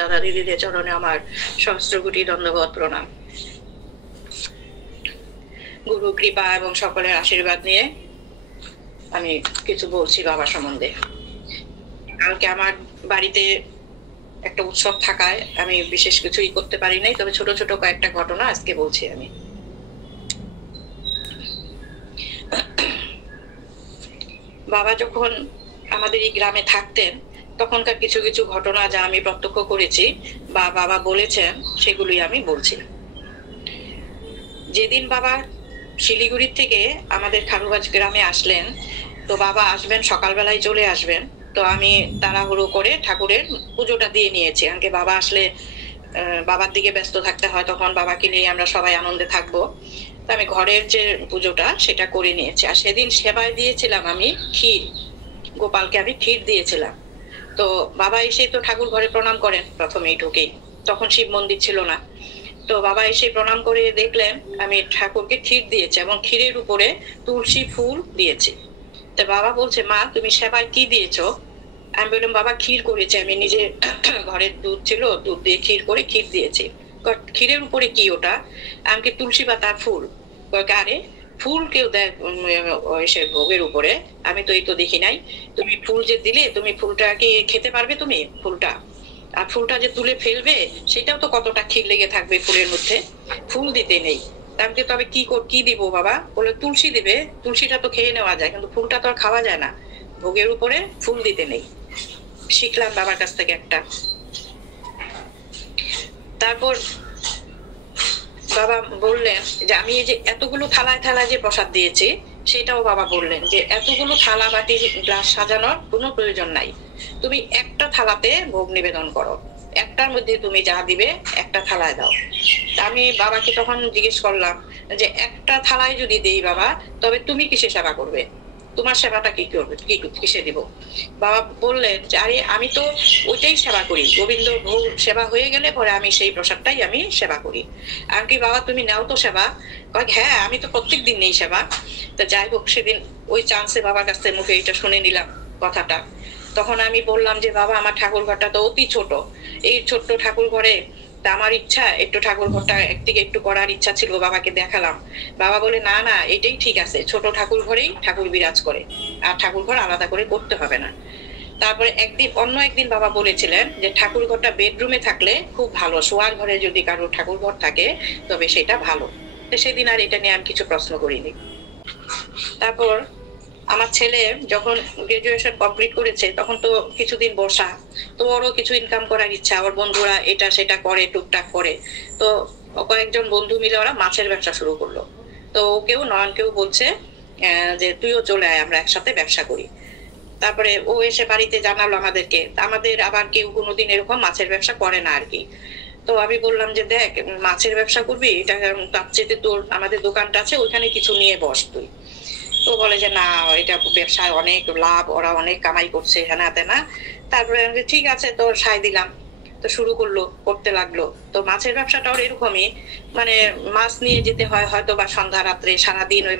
দাদা দিদিদের চরণে আমার সহস্র কোটি দণ্ডবত প্রণাম। গুরু কৃপা এবং সকলের আশীর্বাদ নিয়ে আমি কিছু বলছি বাবা সম্বন্ধে। কালকে আমার বাড়িতে একটা উৎসব থাকায় আমি বিশেষ কিছুই করতে পারি নাই, তবে ছোট ছোট কয়েকটা ঘটনা আজকে বলছি আমি। বাবা যখন আমাদের এই গ্রামে থাকতেন তখনকার কিছু কিছু ঘটনা যা আমি প্রত্যক্ষ করেছি বা বাবা বলেছেন সেগুলি আমি বলছি। যেদিন বাবা শিলিগুড়ির থেকে আমাদের খারুবাজ গ্রামে আসলেন, তো বাবা আসবেন সকালবেলায় চলে আসবেন, তো আমি তাড়াহুড়ো করে ঠাকুরের পুজোটা দিয়ে নিয়েছি। আজকে বাবা আসলে বাবার দিকে ব্যস্ত থাকতে হয়, তখন বাবাকে নিয়ে আমরা সবাই আনন্দে থাকবো। তো আমি ঘরের যে পুজোটা সেটা করে নিয়েছি। আর সেদিন সেবায় দিয়েছিলাম আমি ক্ষীর, গোপালকে আমি ক্ষীর দিয়েছিলাম। তো বাবা এসে তো ঠাকুর ঘরে প্রণাম করেন প্রথমেই ঢুকেই, তখন শিব মন্দির ছিল না। তো বাবা এসে প্রণাম করে দেখলেন আমি ঠাকুরকে ক্ষীর দিয়েছি এবং ক্ষীরের উপরে তুলসী ফুল দিয়েছি। তো বাবা বলছে, মা তুমি সেবায় কি দিয়েছো? আমি বললাম, বাবা ক্ষীর করেছি, আমি নিজে ঘরের দুধ ছিল, দুধ দিয়ে ক্ষীর করে ক্ষীর দিয়েছি। ক্ষীরের উপরে কি ওটা? আমাকে তুলসী পাতার ফুল। আরে ফুল কেউ দেয় সে ভোগের উপরে? আমি তো এই তো দেখি নাই। তুমি ফুল যে দিলে, তুমি ফুলটা কি খেতে পারবে? তুমি ফুলটা আর ফুলটা যে তুলে ফেলবে, সেটাও তো কতটা ক্ষীর লেগে থাকবে ফুলের মধ্যে। ফুল দিতে নেই। আমি তবে কি দিব বাবা? বলে তুলসী দিবে। তুলসীটা তো খেয়ে নেওয়া যায়, কিন্তু ফুলটা তো আর খাওয়া যায় না। ভোগের উপরে ফুল দিতে নেই। শিখলাম বাবার কাছ থেকে একটা। তারপর বাবা বললেন যে আমি এই যে এতগুলো থালায় থালায় যে প্রসাদ দিয়েছি, সেটাও বাবা বললেন যে এতগুলো থালা বাটি গ্লাস সাজানোর কোনো প্রয়োজন নাই। তুমি একটা থালাতে ভোগ নিবেদন করো, একটার মধ্যে তুমি যা দিবে একটা থালায় দাও। আমি বাবাকে তখন জিজ্ঞেস করলাম যে একটা থালায় যদি দেই বাবা, তবে তুমি কিসে সেবা করবে? তোমার সেবাটা কি করবে, কিসে দিব? বাবা বললেন যে আরে আমি তো ওইটাই সেবা করি, গোবিন্দ ভোগ সেবা হয়ে গেলে পরে আমি সেই প্রসাদটাই আমি সেবা করি। আর কি বাবা তুমি নাও তো সেবা? হ্যাঁ আমি তো প্রত্যেক দিন নেই সেবা। তো যাই হোক, সেদিন ওই চান্সে বাবার কাছ থেকে মুখে এটা শুনে নিলাম কথাটা। তখন আমি বললাম যে বাবা আমার ঠাকুর ঘরটা তো অতি ছোট, এই ছোট্ট ঠাকুর ঘরে আমার ইচ্ছা একটু ঠাকুর ঘরটা একদিকে একটু করার ইচ্ছা ছিল, বাবাকে দেখালাম। বাবা বলে না না, এটাই ঠিক আছে, ছোট ঠাকুর ঘরেই ঠাকুর বিরাজ করে, আর ঠাকুর ঘর আলাদা করে করতে হবে না। তারপরে অন্য একদিন বাবা বলেছিলেন যে ঠাকুর ঘরটা বেডরুমে থাকলে খুব ভালো, শোয়ার ঘরে যদি কারোর ঠাকুর ঘর থাকে তবে সেটা ভালো। তো সেদিন আর এটা নিয়ে আমি কিছু প্রশ্ন করিনি। তারপর আমার ছেলে যখন গ্রাজুয়েশন কমপ্লিট করেছে, তখন তো কিছুদিন বসা, তো ওরও কিছু ইনকাম করার ইচ্ছা, ওর বন্ধুরা এটা সেটা করে, টুকটাক করে। তো কয়েকজন বন্ধু মিলে ওরা মাছের ব্যবসা শুরু করলো। তো ওকেও নয়নকেও বলছে যে তুইও চলে আয়, আমরা একসাথে ব্যবসা করি। তারপরে ও এসে বাড়িতে জানালো আমাদেরকে। আমাদের আবার কেউ কোনোদিন এরকম মাছের ব্যবসা করে না আর কি। তো আমি বললাম যে দেখ, মাছের ব্যবসা করবি, এটা তার চেয়ে তোর আমাদের দোকানটা আছে, ওইখানে কিছু নিয়ে বস তুই। তো বলে যে না, এটা ব্যবসায় অনেক লাভ, ওরা অনেক কামাই করছে, হ্যানা তেনা। তারপরে আমি ঠিক আছে, তো সায় দিলাম। তো শুরু করতে লাগলো। তো মাছের ব্যবসাটাও এরকমই, মানে মাছ নিয়ে যেতে হয় হয়তো বা সন্ধ্যা রাত্রে, সারাদিন ওই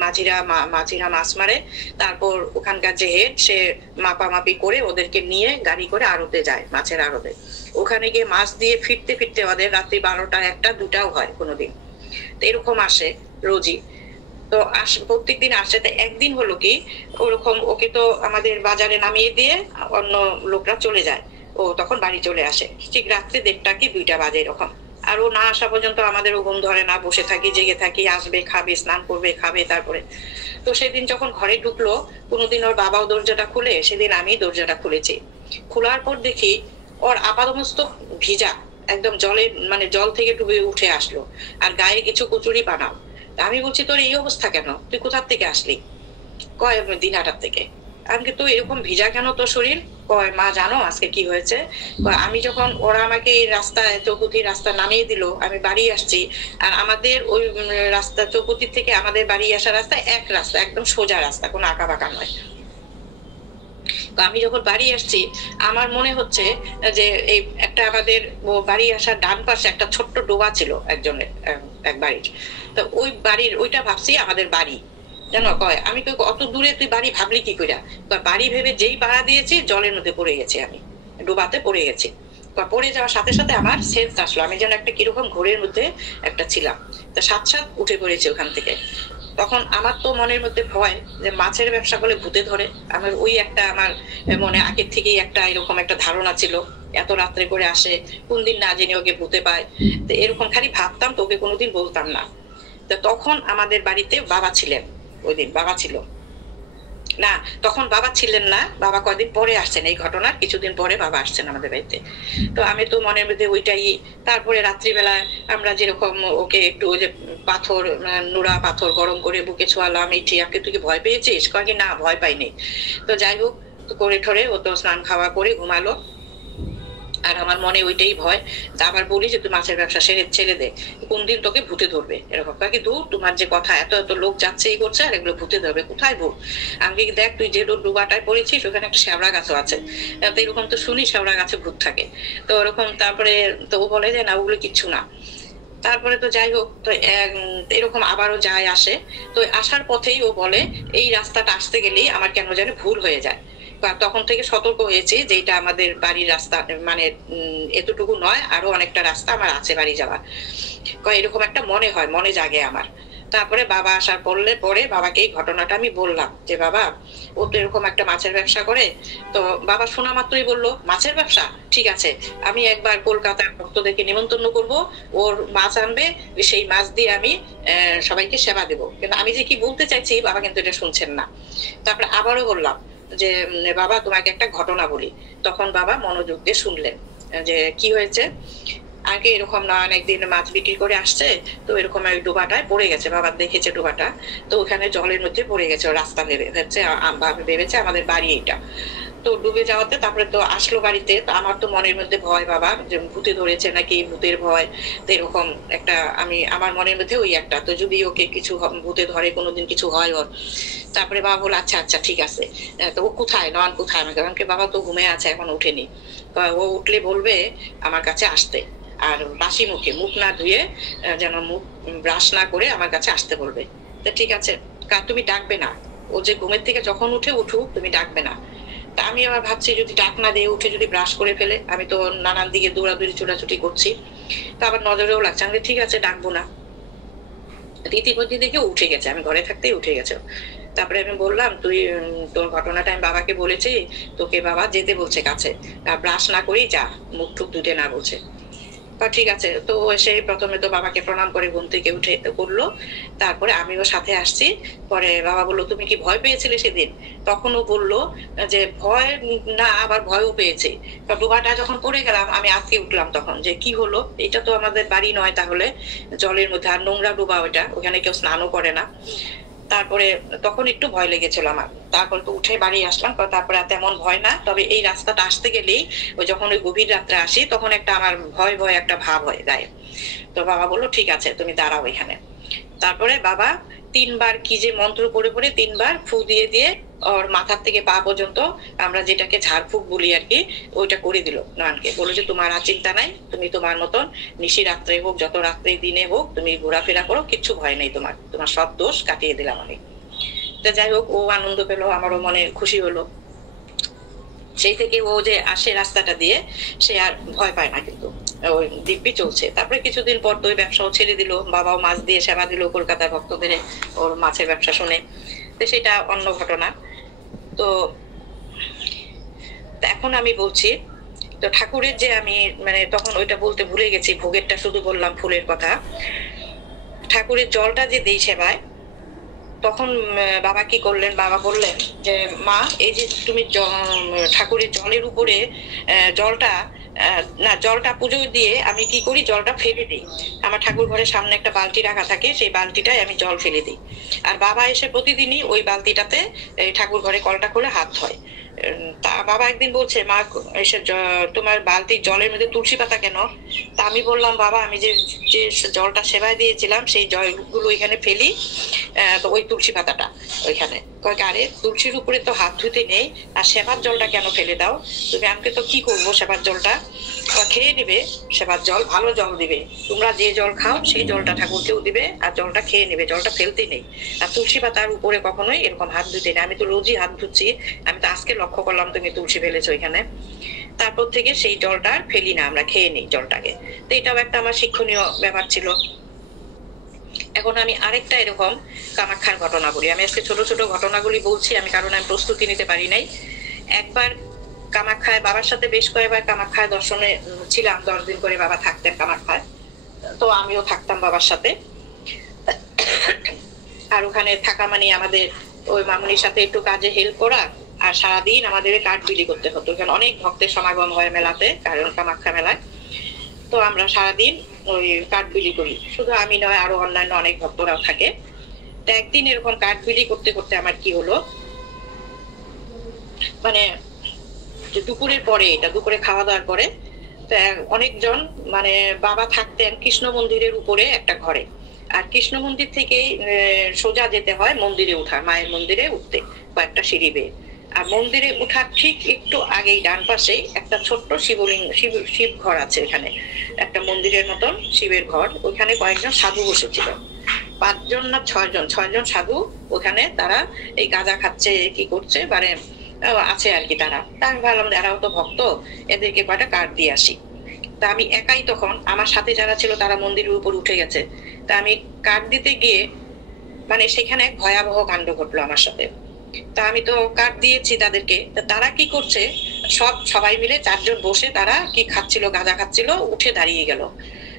মাঝিরা মাছ মারে। তারপর ওখানকার যে হেড, সে মাপামাপি করে ওদেরকে নিয়ে গাড়ি করে আড়তে যায়, মাছের আড়তে। ওখানে গিয়ে মাছ দিয়ে ফিরতে ফিরতে ওদের রাত্রি 12টা 1টা 2টাও হয় কোনোদিন। তো এরকম আসে রোজই। তো প্রত্যেকদিন আসছে। তো একদিন হলো কি, ওরকম ওকে তো আমাদের বাজারে নামিয়ে দিয়ে অন্য লোকরা চলে যায়, ও তখন বাড়ি চলে আসে ঠিক রাত্রে 1টা কি 2টা বাজে এরকম। আর ও না আসা পর্যন্ত আমাদেরও ঘুম ধরে না, বসে থাকি, জেগে থাকি, আসবে, খাবে, স্নান করবে, খাবে। তারপরে তো সেদিন যখন ঘরে ঢুকলো, কোনোদিন ওর বাবাও দরজাটা খুলে, সেদিন আমি দরজাটা খুলেছি। খোলার পর দেখি ওর আপাদমস্ত ভিজা, একদম জলের মানে জল থেকে ডুবে উঠে আসলো, আর গায়ে কিছু কচুরি বানাও। আমি বলছি তোর এই অবস্থা কেন, তুই কোথার থেকে আসলি? কয় দিনহাটার থেকে। আমি তো এরকম ভিজা কেন তোর শরীর? কয় মা জানো আজকে কি হয়েছে? আমি যখন ওরা আমাকে এই রাস্তায় চৌপতি রাস্তা নামিয়ে দিল, আমি বাড়ি আসছি, আর আমাদের ওই রাস্তা চৌপতির থেকে আমাদের বাড়ি আসার রাস্তা এক রাস্তা, একদম সোজা রাস্তা, কোনো আঁকা বাঁকা নয়। আমি যখন বাড়ি আসছি, আমার মনে হচ্ছে যে এই একটা আমাদের বাড়ি আসার ডান পাশে একটা ছোট্ট ডোবা ছিল একজনের, এক বাড়ির। তো ওই বাড়ির ওইটা ভাবছি আমাদের বাড়ি, জানো। কয় আমি তো অত দূরে তুই বাড়ি ভাবলি কি করে? বাড়ি ভেবে যেই পাড়া দিয়েছি, জলের মধ্যে পড়ে গেছি, আমি ডোবাতে পড়ে গেছি। পড়ে যাওয়ার সাথে সাথে আমার সেন্স আসলো, আমি যেন একটা কিরকম ঘোরের মধ্যে একটা ছিলাম। তা সাত সাত উঠে পড়েছি ওখান থেকে। তখন আমার তো মনের মধ্যে ভয় যে মাছের ব্যবসা করলে ভূতে ধরে। আমার ওই একটা আমার মনে আগের থেকেই একটা এরকম একটা ধারণা ছিল, এত রাত্রে করে আসে, কোন দিন না জেনে ওকে ভূতে পায়। তো এরকম খালি ভাবতাম, তো ওকে কোনোদিন বলতাম না। তো তখন আমাদের বাড়িতে বাবা ছিলেন, ওই দিন বাবা ছিল না, তখন বাবা ছিলেন না, বাবা কয়দিন পরে আসছেন, এই ঘটনার কিছুদিন পরে বাবা আসছেন আমাদের বাড়িতে। তো আমি তো মনের মধ্যে ওইটাই। তারপরে রাত্রিবেলায় আমরা যেরকম ওকে একটু যে পাথর, নোড়া পাথর গরম করে বুকে ছোয়ালাম, এই ঠিক তুই কি ভয় পেয়েছিস, কয় কি না ভয় পাইনি। তো যাই হোক, করে ঠরে ও তো স্নান খাওয়া করে ঘুমালো। আর আমার মনে ওইটাই ভয়। তা আবার বলি যে তুই মাছের ব্যবসা ছেড়ে দে, কোন দিন তোকে ভূতে ধরবে এরকম। কিন্তু তোমার যে কথা, এত এত লোক যাচ্ছে এই করছে, আর এগুলো ভূতে ধরবে কোথায় ভূত? আমি দেখ তুই যে ডুবাটায় পড়েছিস ওখানে একটা শেওড়া গাছও আছে, তো এরকম তো শুনি শেওড়া গাছে ভূত থাকে, তো ওরকম। তারপরে তো ও বলে যে না ওগুলো কিচ্ছু না। তারপরে তো যাই হোক, তো এরকম আবারও যায় আসে। তো আসার পথেই ও বলে এই রাস্তাটা আসতে গেলেই আমার কেন জানি ভুল হয়ে যায়। তখন থেকে সতর্ক হয়েছি যে এটা আমাদের বাড়ির রাস্তা, মানে এতটুকু নয়, আরো অনেকটা রাস্তা আমার আছে বাড়ি যাওয়ার। এরকম একটা মনে হয়, মনে জাগে আমার। তারপরে বাবা আসার পরে বাবাকে এই ঘটনাটা আমি বললাম যে বাবা ও তো এরকম একটা মাছের ব্যবসা করে। তো বাবা শোনা মাত্রই বললো মাছের ব্যবসা, ঠিক আছে, আমি একবার কলকাতার ভক্তদেরকে নিমন্ত্রণ করব, ওর মাছ আনবে, সেই মাছ দিয়ে আমি সবাইকে সেবা দেব। কিন্তু আমি যে কি বলতে চাইছি বাবা কিন্তু এটা শুনছেন না। তারপরে আবারও বললাম যে বাবা তোমাকে একটা ঘটনা বলি। তখন বাবা মনোযোগ দিয়ে শুনলেন যে কি হয়েছে। আগে এরকম না একদিন মাছ বিক্রি করে আসছে, তো এরকম ওই ডোবাটায় পড়ে গেছে, বাবা দেখেছে ডোবাটা, তো ওখানে জলের মধ্যে পড়ে গেছে, রাস্তা ভেবেছে আমাদের বাড়ি এটা। তো ডুবে যাওয়াতে তারপরে তো আসলো বাড়িতে। তো আমার তো মনের মধ্যে ভয় বাবা যে ভূতে ধরেছে নাকি, ভূতের ভয়। তো এরকম একটা আমার মনের মধ্যে ওই একটা, তো যদি ওকে কিছু ভূতে ধরে কোনোদিন কিছু হয় ওর। তারপরে বাবা বললো আচ্ছা আচ্ছা ঠিক আছে। তো ও কোথায়, নয়ন কোথায়? আমাকে বাবা তো ঘুমিয়ে আছে, এখন উঠেনি। ও উঠলে বলবে আমার কাছে আসতে, আর বাসি মুখে, মুখ না ধুয়ে, যেন মুখ ব্রাশ না করে আমার কাছে আসতে বলবে। তো ঠিক আছে, তুমি ডাকবে না, ও যে ঘুমের থেকে যখন উঠুক তুমি ডাকবে না। তা আমি আবার ভাবছি যদি ডাক না দিয়ে উঠে যদি ব্রাশ করে ফেলে, আমি তো নানান দিকে দৌড়াদৌড়ি ছোটাছুটি করছি, তো আবার নজরেও লাগছে। আমি ঠিক আছে ডাকবো না। ইতিমধ্যে দেখে উঠে গেছে, আমি ঘরে থাকতেই উঠে গেছে। তারপরে আমি বললাম তুই তোর ঘটনাটা আমি বাবাকে বলেছি, তোকে বাবা যেতে বলছে কাছে, ব্রাশ না করেই যা, মুখ টুক ধুতে না বলছে। ঠিক আছে। তো এসে প্রথমে তো বাবাকে প্রণাম করে ঘুম থেকে উঠে করলো। তারপরে আমিও সাথে আসছি। পরে বাবা বললো তুমি কি ভয় পেয়েছিলে সেদিন? তখনও বললো যে ভয় না, আবার ভয়ও পেয়েছি। ডোবাটা যখন পড়ে গেলাম আমি আজকে উঠলাম, তখন যে কি হলো, এটা তো আমাদের বাড়ি নয়, তাহলে জলের মধ্যে, আর নোংরা ডোবা ওইটা, ওখানে কেউ স্নানও করে না। তারপরে তখন একটু ভয় লেগেছিল আমার। তারপর তো উঠে বাড়ি আসলাম, তারপরে তেমন ভয় না। তবে এই রাস্তাটা আসতে গেলেই ওই যখন ওই গভীর রাত্রে আসি তখন একটা আমার ভয় ভয় একটা ভাব হয় গায়ে। তো বাবা বললো ঠিক আছে তুমি দাঁড়াও এখানে। তারপরে বাবা তিনবার কি যে মন্ত্র পড়ে পড়ে তিনবার ফু দিয়ে দিয়ে ওর মাথার থেকে পা পর্যন্ত, আমরা যেটাকে ঝাড়ফুঁক বলি আর কি, ওইটা করে দিল নয়নকে। বললো যে তোমার আর চিন্তা নাই, তুমি তোমার মতন নিশি রাত্রে হোক যত রাত্রে দিনে হোক তুমি ঘোরাফেরা করো, কিচ্ছু ভয় নেই তোমার, তোমার সব দোষ কাটিয়ে দিলাম আমি। তো যাই হোক, ও আনন্দ পেলো, আমারও মনে খুশি হলো। সেই থেকে ও যে আসে রাস্তাটা দিয়ে, সে আর ভয় পায় না, কিন্তু ওই দিব্যি চলছে। তারপরে কিছুদিন পর তো ওই ব্যবসাও ছেড়ে দিল, বাবাও মাছ দিয়ে সেবা দিল কলকাতার ভক্তদের, ওর মাছের ব্যবসা শুনে। তো সেটা অন্য ঘটনা। তো এখন আমি বলছি, তো ঠাকুরের যে আমি মানে তখন ওইটা বলতে ভুলে গেছি, ভোগেরটা শুধু বললাম, ফুলের কথা। ঠাকুরের জলটা যে দেই সেবায়, তখন বাবা কি করলেন, বাবা বললেন যে মা এই যে তুমি ঠাকুরের জলের উপরে জলটা না, জলটা পুজো দিয়ে আমি কি করি, জলটা ফেলে দিই। আমার ঠাকুর ঘরের সামনে একটা বালতি রাখা থাকে, সেই বালতিটায় আমি জল ফেলে দিই। আর বাবা এসে প্রতিদিনই ওই বালতিটাতে ঠাকুর ঘরে কলটা খুলে হাত ধোয়। তা বাবা একদিন বলছে মা এসে তোমার বালতির জলের মধ্যে তুলসী পাতা কেন? তা আমি বললাম বাবা আমি যে যে জলটা সেবায় দিয়েছিলাম সেই জলগুলো ওইখানে ফেলি, তো ওই তুলসী পাতাটা ওইখানে। কয়েক আরে তুলসীর উপরে তো হাত ধুতে নেই, আর সেবার জলটা কেন ফেলে দাও তুমি? আমাকে তো কি করবো সেবার জলটা? খেয়ে নেবে, সেবার জল ভালো জল দিবে, তোমরা যে জল খাও সেই জলটা ঠাকুরকেও দিবে, আর জলটা খেয়ে নেবে, জলটা ফেলতে নেই। আর তুলসী পাতার উপরে কখনোই এরকম হাত ধুতে নেই। আমি তো রোজই হাত ধুচ্ছি, আমি তো আজকে লক্ষ্য করলাম তুমি তুলসী ফেলেছো এখানে। তারপর থেকে সেই জলটা আর ফেলি না, আমরা খেয়ে নিই জলটাকে। তো এটাও একটা আমার শিক্ষণীয় ব্যাপার ছিল। এখন আমি আরেকটা এরকম কামাখ্যার ঘটনা বলি। আমি আজকে ছোট ছোট ঘটনাগুলি বলছি আমি, কারণ আমি প্রস্তুতি নিতে পারি নাই। একবার কামাখ্যায় বাবার সাথে বেশ কয়েকবার কামাখ্যায় দর্শনে ছিলাম, 10 দিন করে বাবা থাকতেন কামাখ্যায়, তো আমিও থাকতাম বাবার সাথে। আর ওখানে থাকা মানে আমাদের ওই মামুনির সাথে একটু কাজে হেল্প করা, আর সারাদিন আমাদের কাঠ বিলি করতে হতো। এখানে অনেক ভক্তের সমাগম হয় মেলাতে, কারণ কামাখ্যা মেলায়। তো আমরা সারাদিন ওই কাঠ বিলি করি, শুধু আমি নয় আরো অন্যান্য অনেক ভক্তরাও থাকে। তো একদিন এরকম কাঠ বিলি করতে করতে আমার কি হলো, মানে দুপুরের পরে, এটা দুপুরে খাওয়া দাওয়ার পরে, অনেকজন মানে বাবা থাকতেন কৃষ্ণ মন্দিরের উপরে একটা ঘরে, আর কৃষ্ণ মন্দির থেকে সোজা যেতে হয় মন্দিরে উঠার, মায়ের মন্দিরে উঠতে কয়েকটা সিঁড়ি বেয়ে। আর মন্দিরে উঠার ঠিক একটু আগেই ডান পাশে একটা ছোট্ট শিবলিঙ্গ, শিব ঘর আছে, এখানে একটা মন্দিরের মতন শিবের ঘর। ওইখানে কয়েকজন সাধু বসেছিল, 5 জন না 6 জন, 6 জন সাধু ওখানে। তারা এই গাঁজা খাচ্ছে, কি করছে মানে আছে আর কি তারা। তা আমি ভাবলাম এরাও তো ভক্ত, এদেরকে কয়টা কাঠ দিয়ে আসি। তা আমি একাই, তখন আমার সাথে যারা ছিল তারা মন্দিরের উপর উঠে গেছে। তা আমি কাঠ দিতে গিয়ে মানে সেখানে এক ভয়াবহ কাণ্ড ঘটলো আমার সাথে। তা আমি তো কাঠ দিয়েছি তাদেরকে, তারা কি করছে, সবাই মিলে 4 জন বসে তারা কি খাচ্ছিল, গাঁজা খাচ্ছিল, উঠে দাঁড়িয়ে গেল।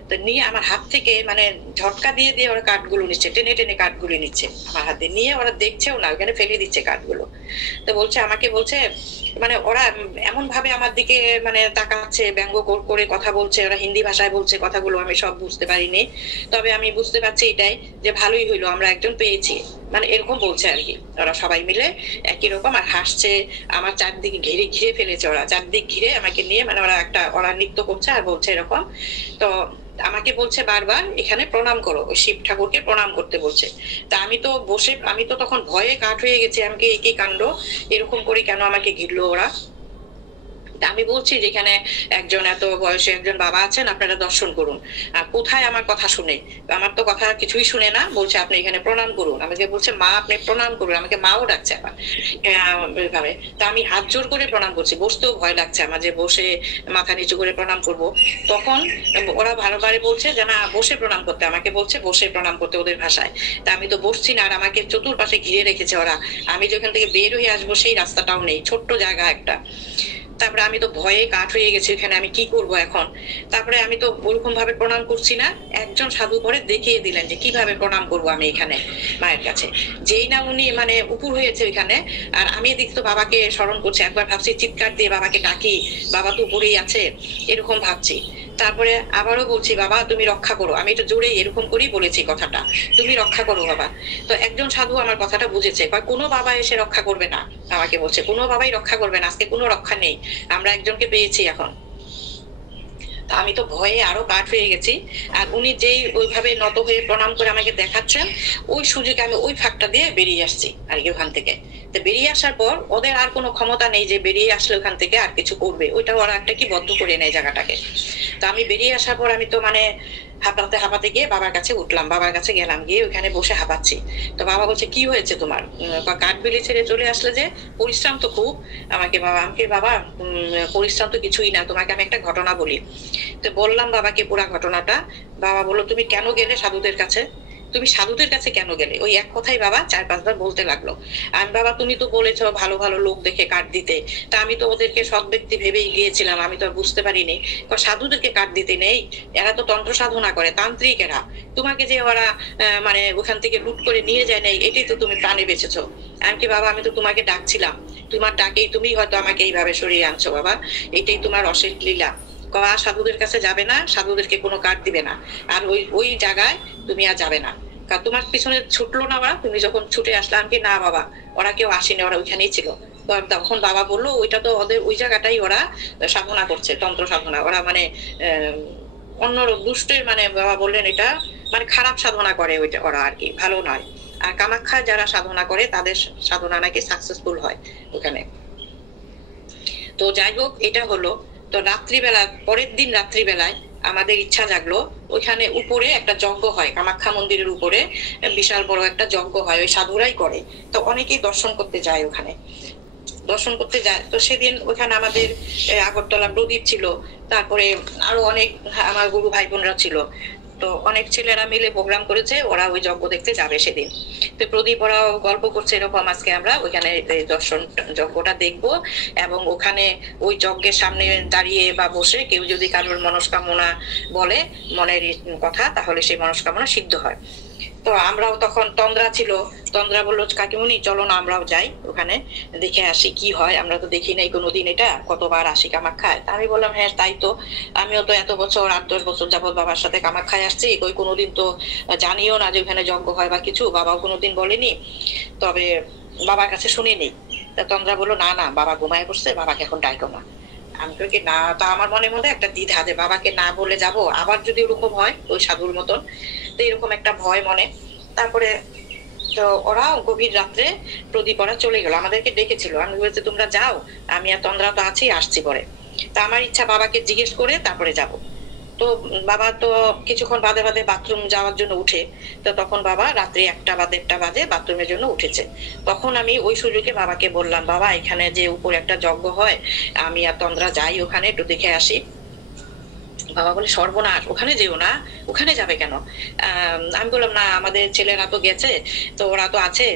তো নিয়ে আমার হাত থেকে মানে ঝটকা দিয়ে দিয়ে ওরা কাঠগুলো নিচ্ছে, টেনে টেনে কাঠগুলো নিচ্ছে আমার হাতে নিয়ে। ওরা দেখছেও না, ওখানে ফেলে দিচ্ছে কাঠগুলো। তো বলছে, আমাকে বলছে মানে ওরা এমন ভাবে আমার দিকে মানে তাকাচ্ছে, ব্যঙ্গ করে কথা বলছে, ওরা হিন্দি ভাষায় বলছে কথাগুলো, আমি সব বুঝতে পারিনি। তবে আমি বুঝতে পারছি এটাই যে ভালোই হইলো, আমরা একজন পেয়েছি, মানে এরকম বলছে আর কি। ওরা সবাই মিলে একই রকম আর হাসছে, আমার চারদিকে ঘিরে ঘিরে ফেলেছে, ওরা চারদিক ঘিরে আমাকে নিয়ে, মানে ওরা নৃত্য করছে আর বলছে এরকম। তো আমাকে বলছে বারবার এখানে প্রণাম করো, ওই শিব ঠাকুরকে প্রণাম করতে বলছে। তা আমি তো বসে, আমি তো তখন ভয়ে কাঠ হয়ে গেছি, আমাকে একই কাণ্ড, এরকম করে কেন আমাকে ঘিরলো ওরা। আমি বলছি যেখানে একজন এত বয়সে একজন বাবা আছেন, আপনারা দর্শন করুন। কোথায় আমার কথা শুনে, আমার তো কথা কিছুই শুনে না। বলছে আপনি এখানে প্রণাম করুন, আমাকে বলছে মা আপনি প্রণাম করুন, আমাকে মাও ডাকছে আবার এইভাবে। তা আমি হাত জোর করে প্রণাম করছি, বসতেও ভয় লাগছে আমার, যে বসে মাথা নিচু করে প্রণাম করব। তখন ওরা ভালোভাবে বলছে যে না বসে প্রণাম করতে, আমাকে বলছে বসে প্রণাম করতে ওদের ভাষায়। তা আমি তো বসছি না, আর আমাকে চতুর্পাশে ঘিরে রেখেছে ওরা। আমি যেখান থেকে বের হয়ে আসবো সেই রাস্তাটাও নেই, ছোট্ট জায়গা একটা। তারপরে আমি তো ভয়ে কাঠ হয়ে গেছি, এখানে আমি কি করব এখন। তারপরে আমি তো ওরকম ভাবে প্রণাম করছি না, একজন সাধু করে দেখিয়ে দিলেন যে কিভাবে প্রণাম করব আমি এখানে মায়ের কাছে। যেই না উনি মানে উপর হয়েছে ওইখানে, আর আমি এদিক তো বাবাকে স্মরণ করছি, একবার ভাবছি চিৎকার দিয়ে বাবাকে ডাকি, বাবা তো উপরেই আছে, এরকম ভাবছি। তারপরে আবারও বলছি বাবা তুমি রক্ষা করো, আমি একটু জোরে এরকম করেই বলেছি কথাটা, তুমি রক্ষা করো বাবা। তো একজন সাধু আমার কথাটা বুঝেছে, কোনো বাবা এসে রক্ষা করবে না, আমাকে বলছে কোনো বাবাই রক্ষা করবে না, আজকে কোনো রক্ষা নেই, আমরা একজনকে পেয়েছি এখন। আমি তো ভয়ে আরো কাঠ হয়ে গেছি। আর উনি যেই ওইভাবে নত হয়ে প্রণাম করে আমাকে দেখাচ্ছেন, ওই সুযোগে আমি ওই ফাঁকটা দিয়ে বেরিয়ে আসছি আর কি ওখান থেকে। তো বেরিয়ে আসার পর ওদের আর কোনো ক্ষমতা নেই যে বেরিয়ে আসলে ওখান থেকে আর কিছু করবে, ওইটা ওরা একটা কি বদ্ধ করে নেয় জায়গাটাকে। তো আমি বেরিয়ে আসার পর আমি তো মানে হাঁপাতে হাঁপাতে গিয়ে বাবার কাছে উঠলাম, বাবার কাছে গেলাম, গিয়ে ওখানে বসে হাঁপাচ্ছি। তো বাবা বলছে কি হয়েছে তোমার, কাঠ বিলি ছেড়ে চলে আসলে যে, পরিশ্রম তো খুব। আমাকে বাবা পরিশ্রম তো কিছুই না, তোমাকে আমি একটা ঘটনা বলি। তো বললাম বাবাকে পুরা ঘটনাটা। বাবা বললো তুমি কেন গেলে সাধুদের কাছে, তুমি সাধুদের কাছে কেন গেলে, ওই এক কথাই বাবা 4-5 বার বলতে লাগলো। আমি বাবা তুমি তো বলেছো ভালো ভালো লোক দেখে কাঠ দিতে, তা আমি তো ওদেরকে সৎ ব্যক্তি ভেবেই গিয়েছিলাম, আমি তো আর বুঝতে পারিনি সাধুদেরকে কাঠ দিতে নেই, এরা তো তন্ত্র সাধনা করে, তান্ত্রিক এরা, তোমাকে যে ওরা মানে ওখান থেকে লুট করে নিয়ে যায় নাই, এটাই তো তুমি প্রাণে বেঁচেছো। আমি কি বাবা আমি তো তোমাকে ডাকছিলাম, তোমার ডাকেই তুমি হয়তো আমাকে এইভাবে সরিয়ে আনছো বাবা, এটাই তোমার অশেষ লীলা। সাধুদের কাছে যাবে না, সাধুদেরকে কোনো কাঠ দিবে না, আর ওই জায়গায় তুমি আর যাবে না, কারণ তোমার পিছনে ছুটলো না ওরা, তুমি যখন ছুটে আসলাম কি না বাবা ওরা কেউ আসেনি, ওরা ওইখানেই ছিল। তখন বাবা বললো ওইটা তো ওদের ওই জায়গাটাই ওরা সাধনা করছে, তন্ত্র সাধনা, ওরা মানে অন্য দুষ্টের মানে বাবা বললেন এটা মানে খারাপ সাধনা করে ওইটা, ওরা আর কি ভালো নয়। আর কামাখ্যা যারা সাধনা করে তাদের সাধনা নাকি সাকসেসফুল হয় ওখানে। তো যাই হোক এটা হলো। তো রাত্রিবেলা, পরের দিন রাত্রিবেলায় আমাদের ইচ্ছা জাগলো, ওইখানে উপরে একটা যজ্ঞ হয়, কামাখ্যা মন্দিরের উপরে বিশাল বড় একটা যজ্ঞ হয়, ওই সাধুরাই করে। তো অনেকেই দর্শন করতে যায় ওখানে। দর্শন করতে যায়। তো সেদিন ওখানে আমাদের আগরতলা প্রদীপ ছিল, তারপরে আরো অনেক আমার গুরু ভাই বোনরা ছিল। তো অনেক ছেলেরা মিলে প্রোগ্রাম করেছে, ওরা ওই যজ্ঞ দেখতে যাবে সেদিন। তো প্রদীপ ওরাও গল্প করছে এরকম আজকে আমরা ওইখানে দর্শন যজ্ঞটা দেখবো, এবং ওখানে ওই যজ্ঞের সামনে দাঁড়িয়ে বা বসে কেউ যদি কারোর মনস্কামনা বলে, মনের কথা, তাহলে সেই মনস্কামনা সিদ্ধ হয়। তো আমরাও তখন তন্দ্রা ছিল, তন্দ্রা বললো কাকিমুনি চলো না আমরাও যাই ওখানে দেখে আসি কি হয়, আমরা তো দেখি নাই কোনোদিন, এটা কতবার আসি কামাখ্যায়। আমি বললাম হ্যাঁ তাই তো, আমিও তো এত বছর 8-10 বছর যাবৎ বাবার সাথে কামাখ্যায় আসছি, ওই কোনোদিন তো জানিও না যে ওখানে যজ্ঞ হয় বা কিছু, বাবাও কোনোদিন বলেনি, তবে বাবার কাছে শুনিনি। তা তন্দ্রা বললো না না বাবা ঘুমায় পড়ছে, বাবাকে এখন ডাইকো না। আমি তো কি না, তা আমার মনে মধ্যে একটা দ্বিধা যে বাবাকে না বলে যাব, আবার যদি ওরকম হয় ওই সাধুর মতন, তো এরকম একটা ভয় মনে। তারপরে তো ওরা গভীর রাত্রে প্রদীপ ওরা চলে গেল, আমাদেরকে ডেকেছিল, আমি বলছি তোমরা যাও, আমি আর তন্দ্রা তো আছি, আসছি পরে। তা আমার ইচ্ছা বাবাকে জিজ্ঞেস করে তারপরে যাব। তো বাবা তো কিছুক্ষণ বাদে বাদে বাথরুম যাওয়ার জন্য উঠে, তো তখন বাবা রাত্রি 1টা বা 1:30 বাজে বাথরুমের জন্য উঠেছে। তখন আমি ওই সুযোগে বাবাকে বললাম বাবা এখানে যে উপরে একটা যজ্ঞ হয়, আমি আর তন্দ্রা যাই ওখানে একটু দেখে আসি। বাবা বলে সর্বনাশ, ওখানে যেও না। ওখানে যাবে কেন? আমি বললাম না আমাদের ছেলেরা তো গেছে, তো ওরা তো আছে,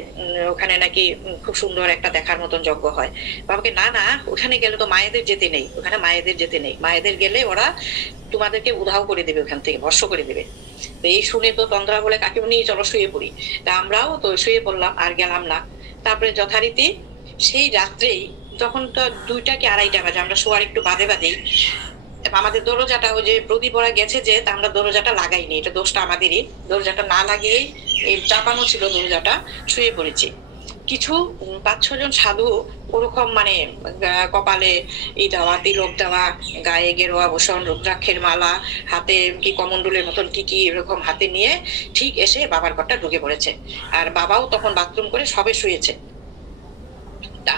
ওখানে নাকি খুব সুন্দর একটা দেখার মতন যজ্ঞ হয়। বাবাকে না না, ওখানে গেলে তো মায়েদের যেতে নেই, ওখানে মায়েদের যেতে নেই, মায়েদের গেলে ওরা তোমাদেরকে উধাও করে দেবে, ওখান থেকে ভস্ম করে দেবে। তো এই শুনে তো তন্দ্রা বলে কাকিমুনি চলো শুয়ে পড়ি। তা আমরাও তো শুয়ে পড়লাম, আর গেলাম না। তারপরে যথারীতি সেই রাত্রেই, যখন তো 2টা কি 2:30 বাজে, আমরা শোয়ার একটু বাদে বাদেই আমাদের দরজাটা, ওই যে প্রদীপ ওরা গেছে যে, তা আমরা দরজাটা লাগাইনি, এটা দোষটা আমাদেরই, দরজাটা না লাগিয়েই এই চাপানো ছিল দরজাটা, শুয়ে পড়েছি। কিছু 5-6 জন সাধু ওরকম মানে কপালে ই দেওয়া, তিলক দেওয়া, গায়ে গেরুয়া ভূষণ, রুদ্রাক্ষের মালা, হাতে কি কমণ্ডলের মতন কি কি এরকম হাতে নিয়ে ঠিক এসে বাবার ঘরটা ঢুকে পড়েছে। আর বাবাও তখন বাথরুম করে সবে শুয়েছে।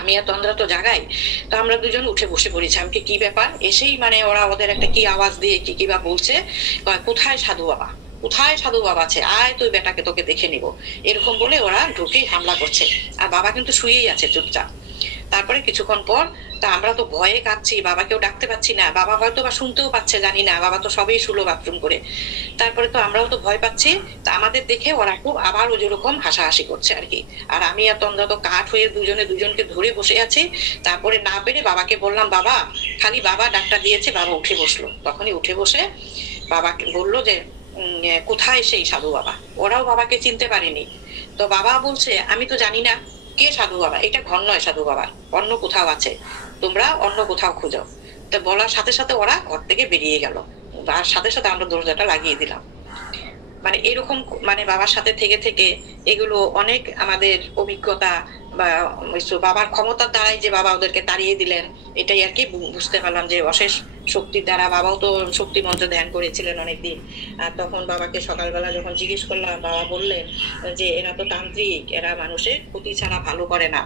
আমি আর তন্দ্রা তো জাগাই, তো আমরা দুজন উঠে বসে পড়েছি। আমি কি ব্যাপার, এসেই মানে ওরা ওদের একটা কি আওয়াজ দিয়ে কি কি বা বলছে, কোথায় সাধু বাবা, কোথায় সাধু বাবা আছে, আয় তুই বেটাকে তোকে দেখে নিব, এরকম বলে ওরা ঢুকেই হামলা করছে। আর বাবা কিন্তু শুয়েই আছে চুপচাপ। তারপরে কিছুক্ষণ পর, তা আমরা তো ভয়ে কাঁদছি, বাবাকেও ডাকতে পাচ্ছি না, বাবা হয়তো বা শুনতেও পাচ্ছে জানি না, বাবা তো সবই শুলো বাথরুম করে। তারপরে তো আমরাও তো ভয় পাচ্ছি, তা আমাদের দেখে ওরা খুব আবার ওই যেরকম হাসাহাসি করছে আর কি। আর আমি আর তন্দ্রা তো কাঠ হয়ে দুজনে দুজনকে ধরে বসে আছি। তারপরে না পেরে বাবাকে বললাম বাবা, খালি বাবা ডাক্তার দিয়েছে। বাবা উঠে বসলো, তখনই উঠে বসে বাবাকে বললো যে কোথায় সেই সাধু বাবা। ওরাও বাবাকে চিনতে পারেনি। তো বাবা বলছে আমি তো জানি না কে সাধু বাবা, এটা ঘর নয় সাধু বাবা, অন্য কোথাও আছে, তোমরা অন্য কোথাও খুঁজো। তো বলার সাথে সাথে ওরা ঘর থেকে বেরিয়ে গেল, আর সাথে সাথে আমরা দরজাটা লাগিয়ে দিলাম। মানে এরকম মানে বাবার সাথে থেকে থেকে এগুলো অনেক আমাদের অভিজ্ঞতা, বা বাবার ক্ষমতার দ্বারাই যে বাবা ওদেরকে তাড়িয়ে দিলেন, এটাই আর কি বুঝতে পারলাম যে অশেষ শক্তির দ্বারা। বাবাও তো শক্তি মন্ত্র ধ্যান করেছিলেন অনেকদিন। আর তখন বাবাকে সকালবেলা যখন জিজ্ঞেস করলাম, বাবা বললেন যে এরা তো তান্ত্রিক, এরা মানুষের ক্ষতি ছাড়া ভালো করে না,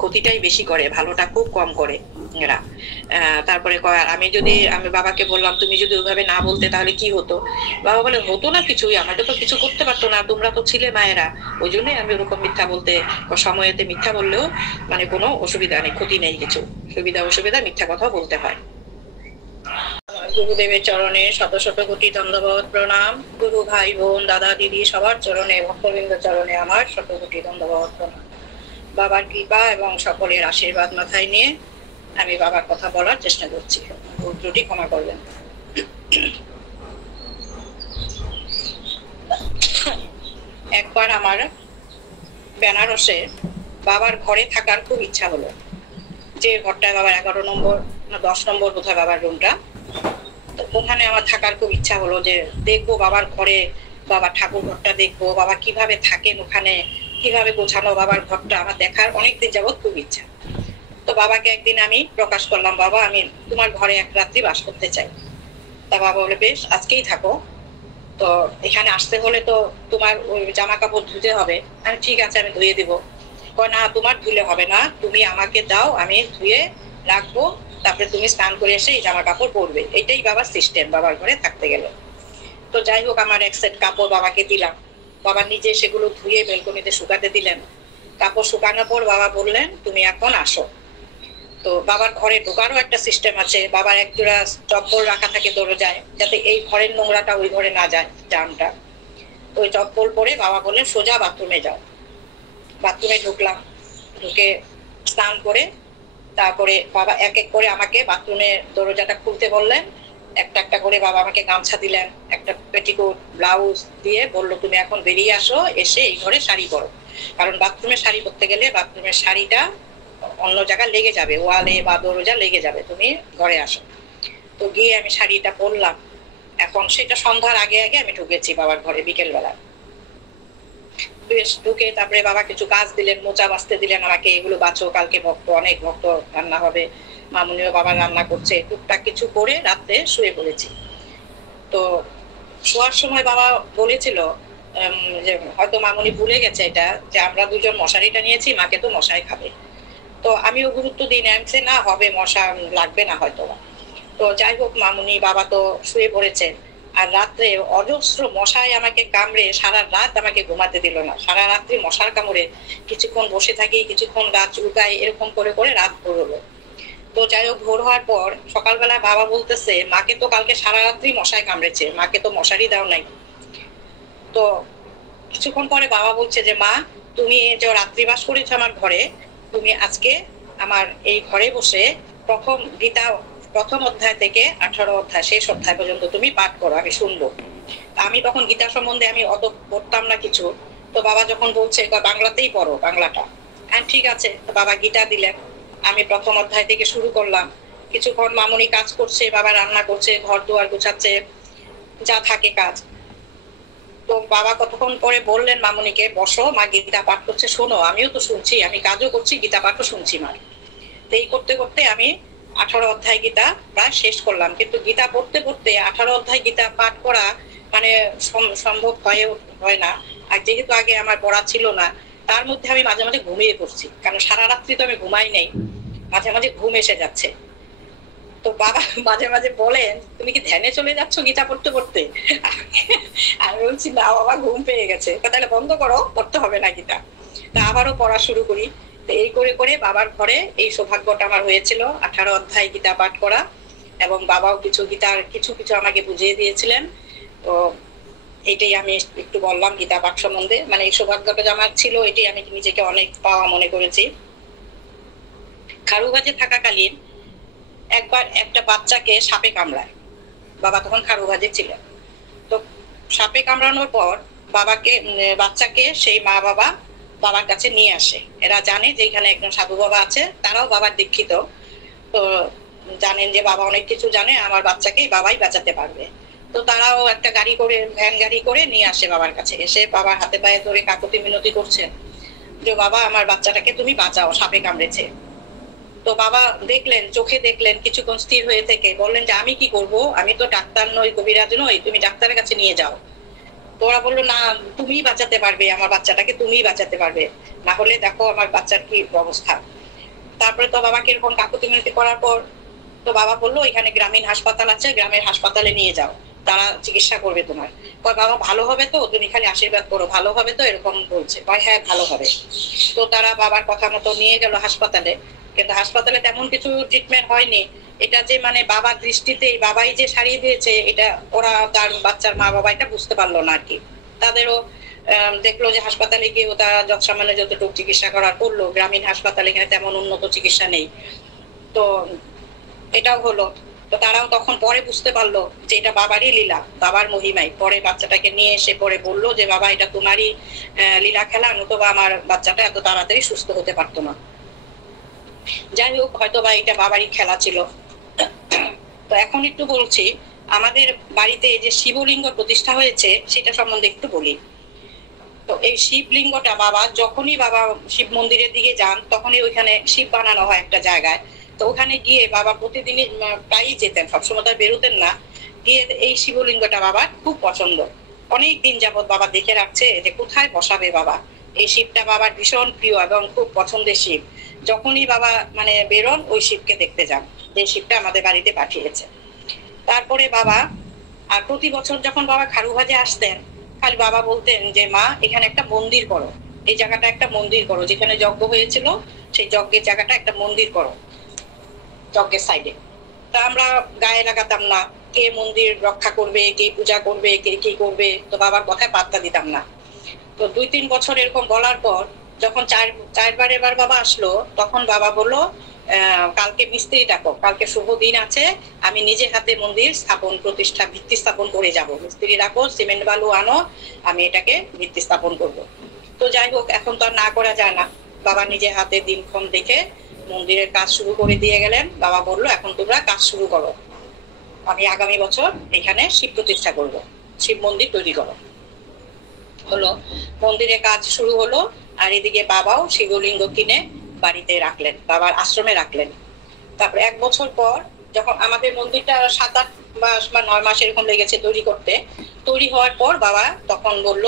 ক্ষতিটাই বেশি করে, ভালোটা খুব কম করে এরা। তারপরে আমি বাবাকে বললাম তুমি যদি ওইভাবে না বলতে তাহলে কি হতো। বাবা বলে হতো না কিছুই, আমাকে তো কিছু করতে পারতো না, তোমরা তো ছিলে মায়েরা, ওই জন্যই আমি ওরকম মিথ্যা বলতে, সময়েতে মিথ্যা বললেও মানে কোনো অসুবিধা নেই, ক্ষতি নেই কিছু, সুবিধা অসুবিধা মিথ্যা কথা বলতে হয়। গুরুদেবের চরণে শত শত কোটি দণ্ডবত প্রণাম। গুরু ভাই বোন দাদা দিদি সবার চরণে, ভক্তবৃন্দ চরণে আমার শত কোটি দণ্ডবত প্রণাম। বাবার কৃপা এবং সকলের আশীর্বাদ মাথায় নিয়ে আমি বাবার কথা বলার চেষ্টা করছি, ভুল ত্রুটি ক্ষমা করবেন। একবার আমার বেনারসে বাবার ঘরে থাকার খুব ইচ্ছা হলো, যে ঘরটায় বাবার 11 নম্বর না 10 নম্বর বোধহয় বাবার রুমটা, তো ওখানে আমার থাকার খুব ইচ্ছা হলো, যে দেখবো বাবার ঘরে, বাবার ঠাকুর ঘরটা দেখবো, বাবা কিভাবে থাকেন ওখানে, কিভাবে গোছানো বাবার ঘরটা, আমার দেখার অনেকদিন যাবৎ খুব ইচ্ছা। তো বাবাকে একদিন আমি প্রকাশ করলাম, বাবা আমি তোমার ঘরে এক রাত্রি বাস করতে চাই। তা বাবা বলে বেশ আজকেই থাকো, তো এখানে আসতে হলে তো তোমার ওই জামা কাপড় ধুতে হবে। আমি ঠিক আছে আমি ধুয়ে দিব। না তোমার ধুলে হবে না, তুমি আমাকে দাও, আমি ধুয়ে রাখবো, তারপরে তুমি স্নান করে এসে এই জামা কাপড় পরবে। এটাই বাবার সিস্টেম বাবার ঘরে থাকতে গেলে। তো যাই হোক আমার এক সেট কাপড় বাবাকে দিলাম, বাবা নিজে সেগুলো ধুয়ে বেলকনিতে শুকাতে দিলেন। কাপড় শুকানোর পর বাবা বললেন তুমি এখন আসো। তো বাবার ঘরে ঢোকারও একটা সিস্টেম আছে, বাবার একজোড়া চপ্পল রাখা থাকে দরজায়, যাতে এই ঘরের নোংরাটা ওই ঘরে না যায়, জামটা। ওই চপ্পল পরে বাবা বললেন সোজা বাথরুমে যাও। বাথরুমে ঢুকলাম, ঢুকে স্নান করে তারপরে বাবা এক এক করে আমাকে বাথরুমের দরজাটা খুলতে বললেন। একটা একটা করে বাবা আমাকে গামছা দিলেন, একটা পেটিকোট ব্লাউজ দিয়ে বললো তুমি এখন বেরিয়ে আসো, এসে এই ঘরে শাড়ি পরো, কারণ বাথরুমে শাড়ি পরতে গেলে বাথরুমের শাড়িটা অন্য জায়গায় লেগে যাবে, ওয়ালে বা দরজা লেগে যাবে, তুমি ঘরে আসো। তো গিয়ে আমি শাড়িটা পরলাম। এখন সেটা সন্ধ্যার আগে আগে আমি ঢুকেছি বাবার ঘরে বিকেলবেলা। ঢুকে তারপরে বাবা কিছু কাজ দিলেন, মোচা বাঁচতে দিলেন আমাকে, এগুলো বাঁচো, কালকে ভক্ত, অনেক ভক্ত রান্না হবে, মামুনিও বাবা রান্না করছে, টুকটাক কিছু করে রাত্রে শুয়ে পড়েছি। তো শোয়ার সময় বাবা বলেছিল যে হয়তো মামুনি ভুলে গেছে এটা, যে আমরা দুজন মশারিটা নিয়েছি, মাকে তো মশাই খাবে। তো আমিও গুরুত্ব দিই না, না হবে, মশা লাগবে না হয়তো। তো যাই হোক, মামুনি বাবা তো শুয়ে পড়েছে, আর রাত্রে অজস্র মশায় আমাকে কামড়ে সারা রাত আমাকে ঘুমাতে দিল না। সারা রাত্রি মশার কামড়ে কিছুক্ষণ বসে থাকি, কিছুক্ষণ গা চুলকাই, এরকম করে করে রাত ভোর হলো। তো যাই হোক, ভোর হওয়ার পর সকালবেলা বাবা বলতেছে মাকে তো কালকে সারা রাত্রি মশায় কামড়েছে, মাকে তো মশারি দাও নাই। তো কিছুক্ষণ পরে বাবা বলছে যে মা, তুমি যে রাত্রিবাস করেছো আমার ঘরে, তুমি আজকে আমার এই ঘরে বসে প্রথম গীতা প্রথম অধ্যায় থেকে 18 অধ্যায় শেষ অধ্যায় পর্যন্ত তুমি পাঠ করো, আমি শুনবো। আমি তখন গীতা সম্বন্ধে আমি অত পড়তাম না কিছু। তো বাবা যখন বলছে বাংলাতেই পড়ো, বাংলাটা। হ্যাঁ ঠিক আছে। তো বাবা গীতা দিলেন, আমি প্রথম অধ্যায় থেকে শুরু করলাম। কিছুক্ষণ মামুনি কাজ করছে, বাবা রান্না করছে, ঘর দুয়ার গুছাচ্ছে, যা থাকে কাজ। তো বাবা কতক্ষণ পরে বললেন মামুনিকে, বসো, মা গীতা পাঠ করছে, শোনো। আমিও তো শুনছি, আমি কাজও করছি, গীতা পাঠও শুনছি মা। তো এই করতে করতে আমি 18 অধ্যায় গীতা প্রায় শেষ করলাম। কিন্তু গীতা পড়তে পড়তে 18 অধ্যায় গীতা পাঠ করা মানে সম্ভব হয় না। আর যেহেতু আগে আমার পড়া ছিল না, তার মধ্যে আমি মাঝে মাঝে ঘুমিয়ে পড়ছি, কারণ সারা রাত্রি তো আমি ঘুমাই নাই, মাঝে মাঝে ঘুম এসে যাচ্ছে। তো বাবা মাঝে মাঝে বলেন তুমি কি ধ্যানে চলে যাচ্ছ গীতা পড়তে পড়তে? আমি বলছি না বাবা, ঘুম পেয়ে গেছে। তাহলে বন্ধ করো, পড়তে হবে না গীতা। তা আবারও পড়া শুরু করি। তো এই করে করে বাবার ঘরে এই সৌভাগ্যটা আমার হয়েছিল, 18 অধ্যায় গীতা পাঠ করা। এবং বাবাও কিছু গীতার কিছু কিছু আমাকে বুঝিয়ে দিয়েছিলেন। তো এইটাই আমি একটু বললাম গীতা পাঠ সম্বন্ধে, মানে এই সৌভাগ্যটা আমার ছিল, এটাই আমি নিজেকে অনেক পাওয়া মনে করেছি। খারুবাজে থাকাকালীন একবার একটা বাচ্চাকে সাপে কামড়ায়, বাবা তখন খারুবাজে ছিলেন। তো সাপে কামড়ানোর পর বাবাকে বাচ্চাকে সেই মা বাবা বাবার কাছে নিয়ে আসে। এরা জানে যে এখানে একজন সাধু বাবা আছে, তারাও বাবার দীক্ষিত। তো জানেন যে বাবা অনেক কিছু জানে, আমার বাচ্চাকে বাবাই বাঁচাতে পারবে। তো তারাও একটা গাড়ি করে, ভ্যান গাড়ি করে নিয়ে আসে বাবার কাছে। এসে বাবার হাতে পায়ে ধরে কাকুতি মিনতি করছেন যে বাবা আমার বাচ্চাটাকে তুমি বাঁচাও, সাপে কামড়েছে। তো বাবা দেখলেন, চোখে দেখলেন, কিছুক্ষণ স্থির হয়ে থেকে বললেন যে আমি কি করব, আমি তো ডাক্তার নই, কবিরাজ নই, তুমি ডাক্তারের কাছে নিয়ে যাও। তো ওরা বললো না, তুমিই বাঁচাতে পারবে আমার বাচ্চাটাকে, তুমিই বাঁচাতে পারবে, না হলে দেখো আমার বাচ্চার কি অবস্থা। তারপরে তো বাবাকে এরকম কাকুতি মিনতি করার পর তো বাবা বললো এখানে গ্রামীণ হাসপাতাল আছে, গ্রামের হাসপাতালে নিয়ে যাও, তারা চিকিৎসা করবে তোমার। কয় বাবা ভালো হবে তো, তুমি খালি আশীর্বাদ করো, ভালো হবে তো, এরকম বলছে। কয় হ্যাঁ ভালো হবে। তো তারা বাবার কথা মতো নিয়ে গেল হাসপাতালে। কিন্তু হাসপাতালে তেমন কিছু ট্রিটমেন্ট হয়নি। এটা যে মানে বাবার দৃষ্টিতে বাবাই যে সারিয়ে দিয়েছে, এটা ওরা, তার বাচ্চার মা বাবা এটা বুঝতে পারলো না আর কি। তাদেরও দেখলো যে হাসপাতালে গিয়ে তারা যৎসামান্য যতটুকু চিকিৎসা করার করলো, গ্রামীণ হাসপাতালে এখানে তেমন উন্নত চিকিৎসা নেই। তো এটাও হলো। তো তারাও তখন পরে বুঝতে পারলো যে এটা বাবারই লীলা, বাবার মহিমাই। পরে বাচ্চাটাকে নিয়ে এসে পরে বললো যে বাবা এটা তোমারই লীলা খেলা, নতুবা আমার বাচ্চাটা এত তাড়াতাড়ি সুস্থ হতে পারতো না। যাই হোক, হয়তো বা এটা বাবারই খেলা ছিল। তো এখন একটু বলছি আমাদের বাড়িতে যে শিবলিঙ্গ প্রতিষ্ঠা হয়েছে সেটা সম্বন্ধে একটু বলি। তো এই শিবলিঙ্গটা বাবা যখনই বাবা শিব মন্দিরের দিকে যান, তখনই ওইখানে শিব বানানো হয় একটা জায়গায়। তো ওখানে গিয়ে বাবা প্রতিদিনই প্রায়ই যেতেন, সবসময় তার বেরোতেন না। গিয়ে এই শিবলিঙ্গটা বাবার খুব পছন্দ, অনেক দিন যাবত বাবা দেখে রাখছে যে কোথায় বসাবে বাবা। এই শিবটা বাবার ভীষণ প্রিয় এবং খুব পছন্দের শিব। যখনই বাবা মানে বেরোন, ওই শিবকে দেখতে যান, যে শিবটা আমাদের বাড়িতে পাঠিয়েছে। তারপরে বাবা আর প্রতি বছর যখন বাবা খারুভাজে আসতেন, খালি বাবা বলতেন যে মা এখানে একটা মন্দির করো, এই জায়গাটা একটা মন্দির করো, যেখানে যজ্ঞ হয়েছিল সেই যজ্ঞের জায়গাটা একটা মন্দির করো। যজ্ঞের সাইডে। তা আমরা গায়ে লাগাতাম না, কে মন্দির রক্ষা করবে, কে পূজা করবে, কে কি করবে, তো বাবার কথায় পাত্তা দিতাম না। তো 2-3 বছর এরকম বলার পর যখন চারবার এবার বাবা আসলো, তখন বাবা বললো কালকে মিস্ত্রি ডাকো, কালকে শুভ দিন আছে, আমি নিজে হাতে মন্দির স্থাপন প্রতিষ্ঠা ভিত্তি স্থাপন করে যাব, মিস্ত্রি ডাকো, সিমেন্ট বালু আনো, আমি এটাকে ভিত্তি স্থাপন করব। তো যাই হোক, এখন তো আর না করা যায় না। বাবা নিজে হাতে দিনক্ষণ দেখে মন্দিরের কাজ শুরু করে দিয়ে গেলেন। বাবা বললো এখন তোমরা কাজ শুরু করো, আমি আগামী বছর এখানে শিব প্রতিষ্ঠা করব, শিব মন্দির তৈরি করো। হলো, মন্দিরে কাজ শুরু হলো, আর এদিকে বাবাও শিবলিঙ্গ কিনে বাড়িতে রাখলেন, বাবার আশ্রমে রাখলেন। তারপর 1 বছর পর যখন আমাদের মন্দিরটা 7-8 মাস বা 9 মাস এরকম লেগেছে তৈরি করতে, তৈরি হওয়ার পর বাবা তখন বলল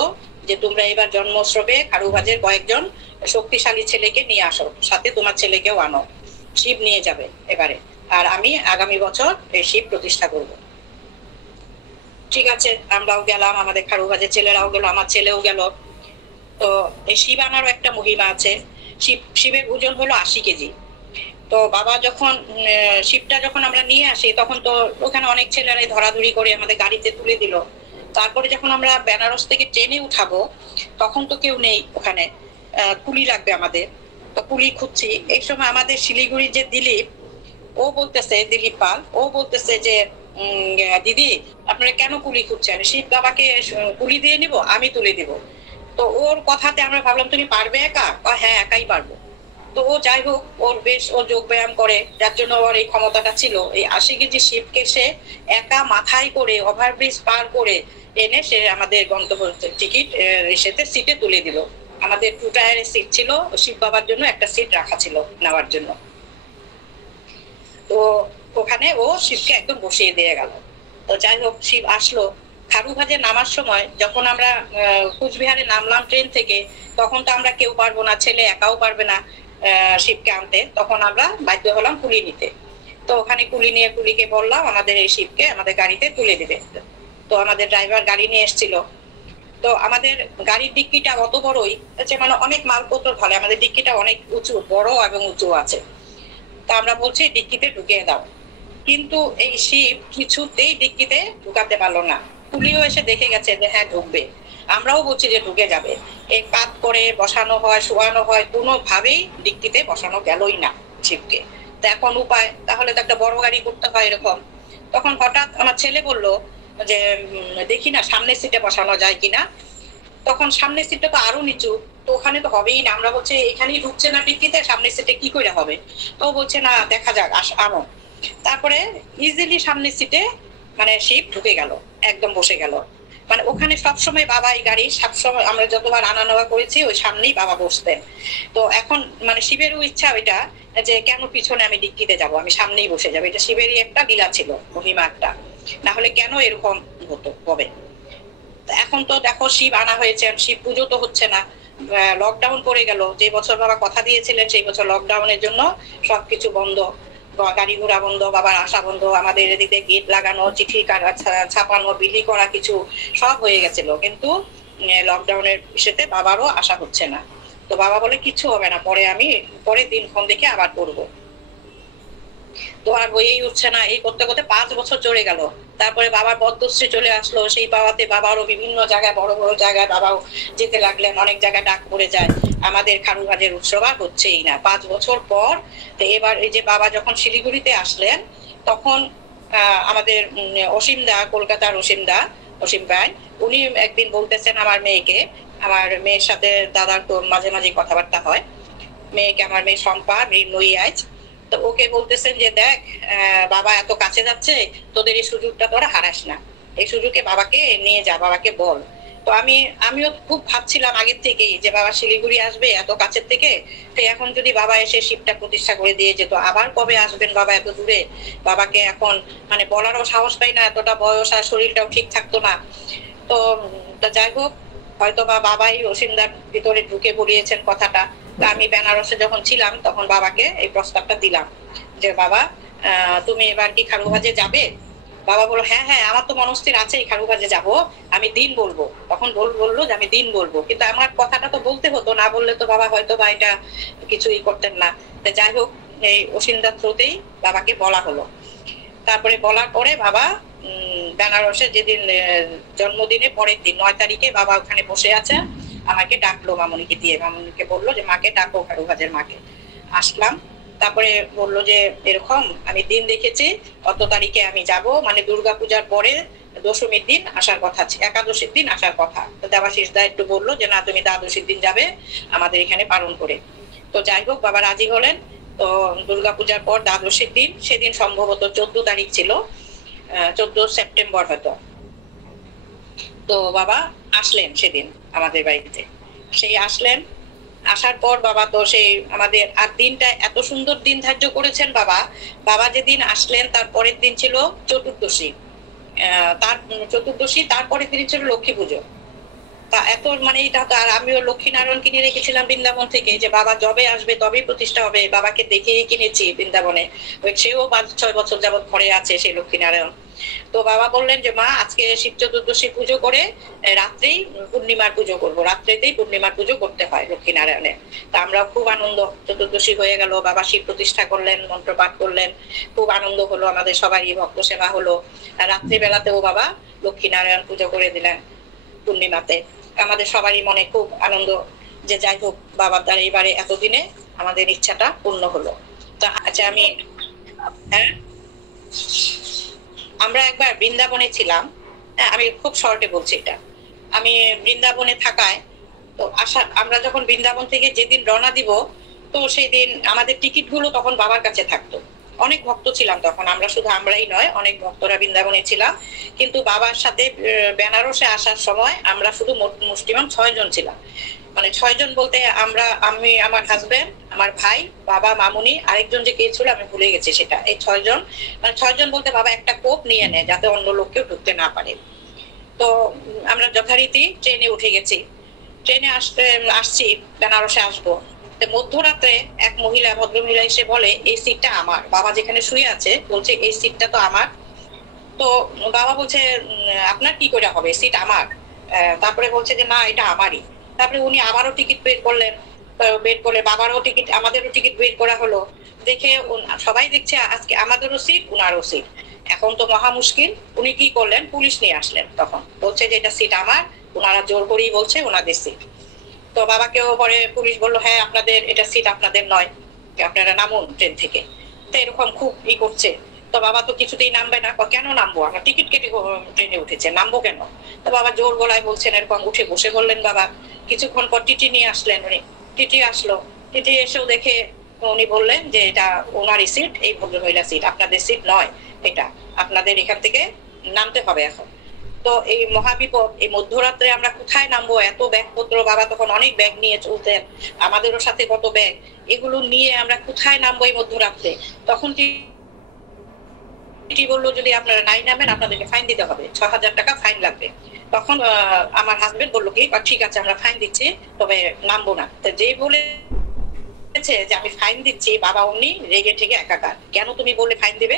যে তোমরা এবার জন্মোৎসবে খারুবাজের কয়েকজন শক্তিশালী ছেলেকে নিয়ে আসো, সাথে তোমার ছেলেকেও আনো, শিব নিয়ে যাবে এবারে, আর আমি আগামী বছর এই শিব প্রতিষ্ঠা করব। ঠিক আছে, আমরাও গেলাম, আমাদের খারুবাজের ছেলেরাও গেল, আমার ছেলেও গেল। তো এই শিব আনারও একটা মহিমা আছে। শিবের ওজন হলো 80 কেজি। তো বাবা যখন শিবটা যখন আমরা নিয়ে আসি, তখন তো ওখানে অনেক ছেলেরাই ধরাধরি করে আমাদের গাড়িতে তুলে দিল। তারপরে যখন আমরা বেনারস থেকে ট্রেনে উঠাবো, তখন তো কেউ নেই ওখানে, কুলি লাগবে আমাদের। তো কুলি খুঁজছি, এই সময় আমাদের শিলিগুড়ির যে দিলীপ, ও বলতেছে, দিলীপ পাল, ও বলতেছে যে দিদি আপনারা কেন কুলি খুঁজছেন, শিব বাবাকে কুলি দিয়ে নিব, আমি তুলে দিব। তো ওর কথাতে আমরা ভাবলাম তুমি পারবে একা? হ্যাঁ, একাই পারবো। তো ও যাই হোক, ওর বেশ ও যোগ ব্যায়াম করে, যার জন্য ওর এই ক্ষমতাটা ছিল। এই 80 কেজি শিবকে সে একা মাথায় করে ওভারব্রিজ পার করে এনে সে আমাদের গন্তব্য টিকিট সেতে সিটে তুলে দিল। আমাদের 2 টায়ারের সিট ছিল, শিব বাবার জন্য একটা সিট রাখা ছিল নেওয়ার জন্য। তো ওখানে ও শিবকে একদম বসিয়ে দিয়ে গেল। তো যাই হোক, শিব আসলো। খারুভাজে নামার সময় যখন আমরা কুচবিহারে নামলাম ট্রেন থেকে, তখন তো আমরা কেউ পারবো না, ছেলে একাও পারবে না শিবকে আনতে, তখন আমরা বাধ্য হলাম কুলি নিতে। তো ওখানে কুলি নিয়ে কুলিকে বললাম আমাদের এই শিবকে আমাদের গাড়িতে তুলে দিবে। তো আমাদের ড্রাইভার গাড়ি নিয়ে এসেছিল। তো আমাদের গাড়ির ডিক্কিটা অত বড়ই যে মানে অনেক মালপত্র ধরে, আমাদের ডিক্কিটা অনেক উঁচু, বড় এবং উঁচু আছে। তা আমরা বলছি ডিক্কিতে ঢুকিয়ে দাও, কিন্তু এই শিব কিছুতেই ডিক্কিতে ঢুকাতে পারলো না। পুলিও এসে দেখে গেছে যে হ্যাঁ ঢুকবে, আমরাও বলছি যে ঢুকে যাবে। এই কাত করে বসানো হয়, শোয়ানো হয়, কোনোভাবেই ডিক্কিতে বসানো গেলই না শিবকে। তো এখন উপায়, তাহলে তো একটা বড় গাড়ি করতে হয় এরকম। তখন হঠাৎ আমার ছেলে বলল যে দেখি না সামনের সিটে বসানো যায় কিনা। তখন সামনের সিটটা তো আরো নিচু, তো ওখানে তো হবেই না। আমরা বলছি এখানেই ঢুকছে না ডিক্কিতে, সামনের সিটে কি করে হবে? তো বলছে না দেখা যাক, আনো। তারপরে ইজিলি সামনের সিটে মানে শিব ঢুকে গেল, একদম বসে গেল। মানে ওখানে সবসময় বাবা এই গাড়ি সবসময় আমরা যতবার আনা নেওয়া করেছি ওই সামনেই বাবা বসতেন। তো এখন মানে শিবেরও ইচ্ছা ওইটা যে কেন পিছনে আমি ডিক্কিতে যাব, আমি সামনেই বসে যাবো। এটা শিবেরই একটা লীলা ছিল, মহিমা একটা, না হলে কেন এরকম হতো হবে। এখন তো দেখো শিব আনা হয়েছে, শিব পুজো তো হচ্ছে না, লকডাউন পড়ে গেল। যে বছর বাবা কথা দিয়েছিলেন সেই বছর লকডাউনের জন্য সবকিছু বন্ধ, গাড়ি ঘোড়া বন্ধ, বাবার আসা বন্ধ, আমাদের এদিকে গেট লাগানো, চিঠি ছাপানো, বিলি করা কিছু সব হয়ে গেছিল। কিন্তু লকডাউনের ইসেতে বাবারও আসা হচ্ছে না। তো বাবা বলে কিছু হবে না, পরে আমি পরের দিনক্ষণ দেখে আবার করবো। তো আর হয়েই উঠছে না। এই করতে করতে 5 বছর চলে গেল। তারপরে বাবার পদ্মশ্রী চলে আসলো, সেই পাওয়াতে বাবারও বিভিন্ন জায়গায়, বড় বড় জায়গায় বাবাও যেতে লাগলেন, অনেক জায়গায় ডাক পড়ে যায়। আমাদের খারুভাজের উৎসব আর হচ্ছেই না 5 বছর পর। তো এবার এই যে বাবা যখন শিলিগুড়িতে আসলেন, তখন আমাদের অসীম দা, কলকাতার অসীম ভাই, উনি একদিন বলতেছেন আমার মেয়েকে, আমার মেয়ের সাথে দাদার তো মাঝে মাঝে কথাবার্তা হয়, মেয়েকে, আমার মেয়ে শম্পা মৃন্ময়ী আজ, তো ওকে বলতেছেন যে দেখ বাবা এত কাছে যাচ্ছে, তোদের এই সুযোগটা তোরা হারাস না, এই সুযোগে বাবাকে নিয়ে যা, বাবাকে বল। তো আমিও খুব ভাবছিলাম আগের থেকেই যে বাবা শিলিগুড়ি আসবে এত কাছের থেকে, তো এখন যদি বাবা এসে শিবটা প্রতিষ্ঠা করে দিয়ে যেত, আবার কবে আসবেন বাবা এত দূরে, বাবাকে এখন মানে বলারও সাহস পাই না, এতটা বয়স আর শরীরটাও ঠিক থাকতো না। তো যাই হোক, হয়তো বা বাবাই অসীমদার ভিতরে ঢুকে বলিয়েছেন কথাটা। তা আমি বেনারসে যখন ছিলাম তখন বাবাকে এই প্রস্তাবটা দিলাম যে বাবা তুমি এবার কি খারুভাজে যাবে? বাবা বললো হ্যাঁ হ্যাঁ, আমার তো মনস্থির আছে খারুভাজে যাব, আমি দিন বলবো। তখন বললো যে আমি দিন বলবো, কিন্তু আমার কথাটা তো বলতে হতো, না বললে তো বাবা হয়তো বা এটা কিছুই করতেন না। যাই হোক, এই অসিন্দার থ্রুতেই বাবাকে বলা হলো। তারপরে বলার পরে বাবা বেনারসে যেদিন জন্মদিনে পরের দিন 9 তারিখে বাবা ওখানে বসে আছে, আমাকে ডাকলো মামুনিকে দিয়ে, মামুনিকে বললো যে মাকে ডাকো, কারুভাজের মাকে। আসলাম, তারপরে বললো যে এরকম আমি দিন দেখেছি, অত তারিখে আমি যাব, মানে দুর্গাপূজার পরে দশমীর দিন আসার কথা, একাদশীর দিন আসার কথা। তো দেবাশিস দা একটু বললো যে না, তুমি দ্বাদশীর দিন যাবে আমাদের এখানে পালন করে। তো যাই হোক, বাবা রাজি হলেন। তো দুর্গাপূজার পর দ্বাদশীর দিন, সেদিন সম্ভবত 14 তারিখ ছিল, 14 সেপ্টেম্বর হয়তো। তো বাবা আসলেন সেদিন আমাদের বাড়িতে। সেই আসলেন, আসার পর বাবা তো সেই আমাদের আর দিনটা এত সুন্দর দিন ধার্য করেছেন বাবা। বাবা যেদিন আসলেন তার পরের দিন ছিল চতুর্দশী, তারপরের দিন ছিল লক্ষ্মী পুজো। তা এত মানে এটা তো, আর আমিও লক্ষ্মীনারায়ণ কিনে রেখেছিলাম বৃন্দাবন থেকে, যে বাবা যবে আসবে তবেই প্রতিষ্ঠা হবে, বাবাকে দেখেই কিনেছি বৃন্দাবনে। সেও 5-6 বছর যাবৎ ঘরে আছে সেই লক্ষ্মীনারায়ণ। তো বাবা বললেন যে মা আজকে শিব চতুর্দশী পুজো করে রাত্রেই পূর্ণিমার পুজো করবো, রাত্রেতেই পূর্ণিমার পুজো করতে হয় লক্ষ্মীনারায়ণের। তা আমরা খুব আনন্দ, চতুর্দশী হয়ে গেল, বাবা শিব প্রতিষ্ঠা করলেন, মন্ত্র পাঠ করলেন, খুব আনন্দ হলো, আমাদের সবারই ভক্ত সেবা হলো। আর রাত্রিবেলাতেও বাবা লক্ষ্মীনারায়ণ পুজো করে দিলেন পূর্ণিমাতে। আমাদের সবারই মনে খুব আনন্দ যে যাই হোক, বাবার দ্বারা এবারে এতদিনে আমাদের ইচ্ছাটা পূর্ণ হলো। তা আচ্ছা, আমি হ্যাঁ, আমরা একবার বৃন্দাবনে ছিলাম। আমি খুব শর্টে বলছি এটা। আমি বৃন্দাবনে থাকায়, তো আমরা যখন বৃন্দাবন থেকে যেদিন রওনা দিব, তো সেই দিন আমাদের টিকিট গুলো তখন বাবার কাছে থাকতো। অনেক ভক্ত ছিলাম তখন, আমরা শুধু আমরাই নয়, অনেক ভক্তরা বৃন্দাবনে ছিলাম। কিন্তু বাবার সাথে বেনারসে আসার সময় আমরা শুধু মুষ্টিমান 6 জন ছিলাম। মানে 6 জন বলতে আমি, আমার হাজবেন্ড, আমার ভাই, বাবা, মামুনি, আরেকজন যে কে ছিল আমি ভুলে গেছি সেটা। এই 6 জন, মানে 6 জন বলতে বাবা একটা কোপ নিয়ে নেয় যাতে অন্য লোক কেউ ঢুকতে না পারে। তো আমরা যথারীতি ট্রেনে উঠে গেছি। ট্রেনে আসছি, বেনারসে আসবো। মধ্যরাত্রে এক মহিলা, ভদ্র মহিলা এসে বলে এই সিটটা আমার, বাবা যেখানে শুয়ে আছে বলছে এই সিটটা তো আমার। তো বাবা বলছে আপনার কি করে হবে, সিট আমার। তারপরে বলছে যে না, এটা আমারই। তারপরে উনি আবারও টিকিট বের করলেন, বের করে বাবারও টিকিট, আমাদেরও টিকিট বের করা হলো। দেখে সবাই দেখছে আজকে আমাদেরও সিট, উনারও সিট। এখন তো মহা মুশকিল। উনি কি করলেন, পুলিশ নিয়ে আসলেন। তখন বলছে যে এটা সিট আমার, ওনারা জোর করেই বলছে ওনাদের সিট। তো বাবাকেও পরে পুলিশ বললো হ্যাঁ আপনাদের, এটা সিট আপনাদের নয়, আপনারা নামুন ট্রেন থেকে। তো এরকম খুব করছে। তো বাবা তো কিছুতেই নামবে না। কেন নামবো, আমরা টিকিট কেটে ট্রেনে উঠেছে, নামবো কেন? তো বাবা জোর গলায় বলছেন এরকম, উঠে বসে বললেন বাবা। কিছুক্ষণ পর টিটি নিয়ে আসলেন উনি। টিটি আসলো, টিটি এসেও দেখে উনি বললেন যে এটা ওনারই সিট, এই ভদ্রমহিলা সিট, আপনাদের সিট নয় এটা, আপনাদের এখান থেকে নামতে হবে এখন। তো এই মহাবিপদ, এই মধ্যরাত্রে আমরা কোথায় নামবো, এত ব্যাগপত্র, বাবা তখন অনেক ব্যাগ নিয়ে চলতেন, আমাদেরও সাথে কত ব্যাগ, এগুলো নিয়ে আমরা কোথায় নামবো এই মধ্যরাত্রে? তখন টিটি বললো যদি আপনারা নাই নামেন আপনাদেরকে ফাইন দিতে হবে, 6,000 টাকা ফাইন লাগবে। তখন আমার হাজবেন্ড বললো কি ঠিক আছে আমরা ফাইন দিচ্ছি, তবে নামবো না। তো যেই বলে যে আমি ফাইন দিচ্ছি, বাবা অমনি রেগে ঠেগে একাকার। কেন তুমি বললে ফাইন দিবে?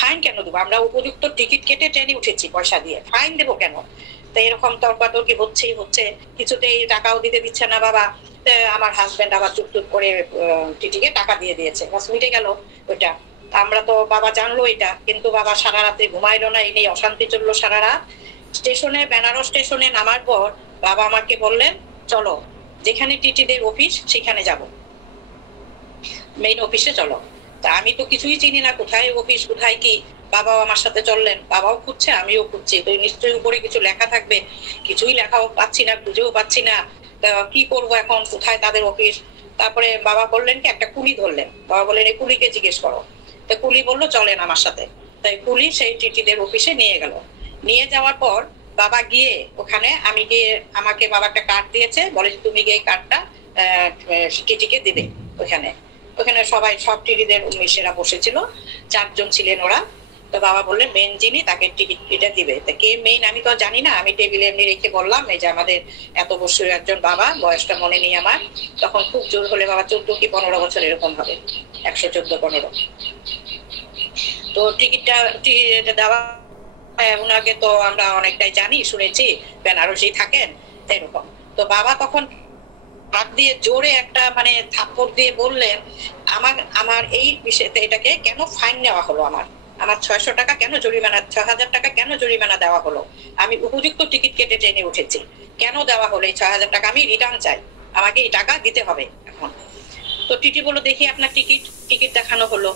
ফাইন কেন দেবো, আমরা উপযুক্ত টিকিট কেটে ট্রেনে উঠেছি পয়সা দিয়ে, ফাইন দেবো কেন? তো এরকম তর্কাতর্কি হচ্ছে, কিছুতেই টাকাও দিতে দিচ্ছে না বাবা। আমার হাজবেন্ড আবার চুপ করে টিটিকে টাকা দিয়ে দিয়েছে, বাস মিটে গেল ওইটা। আমরা তো, বাবা জানলো এটা, কিন্তু বাবা সারা রাতে ঘুমাইলো না, এই নিয়ে অশান্তি চললো সারা রাত। স্টেশনে, বেনারস স্টেশনে নামার পর বাবা আমাকে বললেন চলো যেখানে টিটিদের অফিস সেখানে যাব, মেইন অফিসে চলো। তা আমি তো কিছুই চিনি না, কোথায় অফিস কোথায় কি। বাবাও আমার সাথে চললেন, বাবাও খুঁজছে আমিও খুঁজছি, তো নিশ্চয়ই উপরে কিছু লেখা থাকবে, কিছুই লেখাও পাচ্ছি না, খুঁজেও পাচ্ছি না। কি করবো এখন, কোথায় তাদের অফিস? তারপরে বাবা বললেন কি একটা কুলি ধরলেন, বাবা বললেন এই কুলিকে জিজ্ঞেস করো। তো কুলি বললো চলেন আমার সাথে। তাই কুলি সেই টিটিদের অফিসে নিয়ে গেল। নিয়ে যাওয়ার পর বাবা গিয়ে ওখানে, আমি গিয়ে, আমাকে বাবা একটা কার্ড দিয়েছে, বলে তুমি গিয়ে এই কার্ডটা টিটিকে দিবে। ওখানে সবাই, সব টিটিদের মিশেরা বসেছিল, 4 জন ছিলেন ওরা। তো বাবা বললেন মেন যিনি তাকে টিকিট এটা দিবে। তা কে মেইন আমি তো জানি না, আমি টেবিলে এমনি রেখে বললাম এই যে আমাদের এত বছরের একজন বাবা, বয়সটা মনে নেই আমার। তখন খুব জোর হলে বাবা 14 কি 15 বছর এরকম হবে, 114-15। তো টিকিটটা দেওয়া ওনাকে তো আমরা অনেকটাই জানি, শুনেছি, বেনারসি থাকেন এরকম। তো বাবা তখন হাত দিয়ে জোরে একটা মানে থাপ্পড় দিয়ে বললেন, আমার আমার এই বিষয়তে এটাকে কেন ফাইন নেওয়া হলো, আমার আমার 600 টাকা কেন জরিমানা, 6000 টাকা কেন জরিমানা দেওয়া হলো? আমি উপযুক্ত টিকিট কেটে ট্রেনে উঠেছি, কেন দেওয়া হলো এই 6000 টাকা? আমি রিটার্ন চাই, আমাকে এই টাকা দিতে হবে এখন। তো টিটি বললো দেখি আপনার টিকিট। টিকিট দেখানো হলো।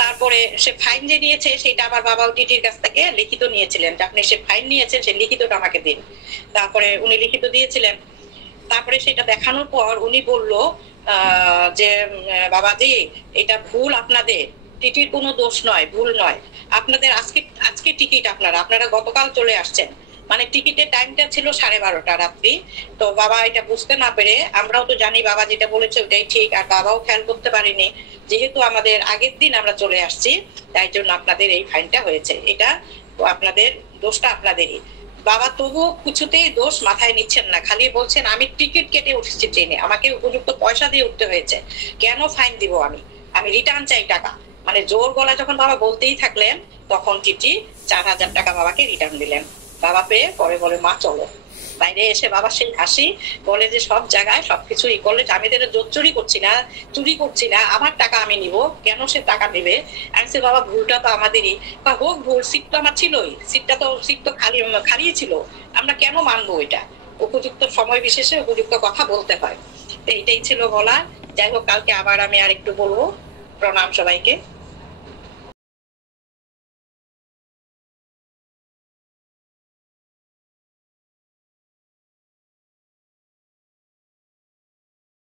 তারপরে সে ফাইন যে নিয়েছে সেটা আমার বাবা টিটির কাছ থেকে লিখিত নিয়েছিলেন, যে আপনি সে ফাইন নিয়েছেন সেই লিখিতটা আমাকে দিন। তারপরে উনি লিখিত দিয়েছিলেন। তারপরে সেটা দেখানোর পর উনি বলল যে বাবাজি এটা ভুল আপনাদের, টিটির কোনো দোষ নয়, ভুল নয়, আপনাদের আজকে আজকে টিকিট আপনারা আপনারা গতকাল চলে আসছেন, মানে টিকিটের টাইমটা ছিল 12:30 রাত্রি। তো বাবা এটা বুঝতে না পেরে, আমরাও তো জানি বাবা যেটা বলেছে ওটাই ঠিক, আর বাবাও খেয়াল করতে পারিনি, যেহেতু আমাদের আগের দিন আমরা চলে আসছি তাই জন্য আপনাদের এই ফাইনটা হয়েছে, এটা আপনাদের, দোষটা আপনাদেরই। বাবা তবুও কিছুতেই দোষ মাথায় নিচ্ছেন না, খালি বলছেন আমি টিকিট কেটে উঠেছি ট্রেনে, আমাকে উপযুক্ত পয়সা দিয়ে উঠতে হয়েছে, কেন ফাইন দিব আমি, আমি রিটার্ন চাই টাকা। মানে জোর গলা যখন বাবা বলতেই থাকলেন তখন টিটি 4000 টাকা বাবাকে রিটার্ন দিলেন। বাবা পেয়ে পরে বলে মা চলো। বাইরে এসে বাবা সেই হাসি, বলে যে সব জায়গায় সবকিছু ই করলে, আমি তো জোর চুরি করছি না, চুরি করছি না, আমার টাকা আমি নিব, কেন সে টাকা নেবে? আমি বলছি বাবা ভুলটা তো আমাদেরই, বা হোক ভুল, সিট তো আমার ছিলই, সিট তো খালি খালি ছিল, আমরা কেন মানবো এটা? উপযুক্ত সময় বিশেষে উপযুক্ত কথা বলতে হয়। তো এইটাই ছিল বলা। যাই হোক, কালকে আবার আমি আর একটু বলবো। প্রণাম সবাইকে।